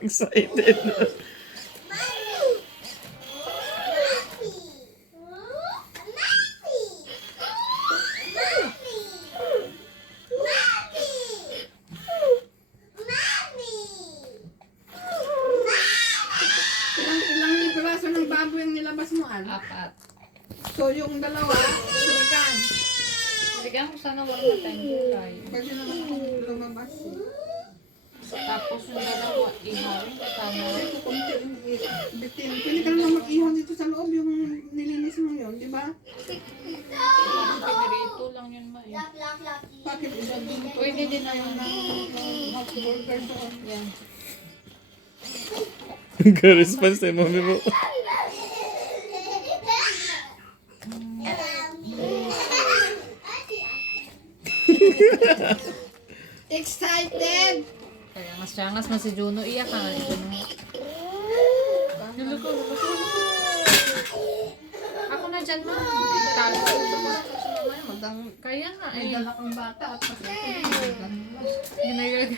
Excited. Ilang piraso ng baboy ang nilabas mo, Apat. So, yung dalawa, sinigang. Bigyan ko sana wala na tayong gulay. Kasi naman kung lumabas. Tapos yung dalawa, iharin kasama. Bitin. Pwede ka naman mag-ihon dito sa loob yung nilinis mo yun, di ba? Parang pinirito lang yun ma eh. Bakit isa din? Pwede din naman na. Hot burger doon. Yan. Ka-response tayo, mami mo. Excited! Kaya mas siyangas na si Juno. Iyak ka nga. Juno ko. Ako na dyan ma. Tago. Kaya nga May eh. dala kang bata at pati. Ginagag.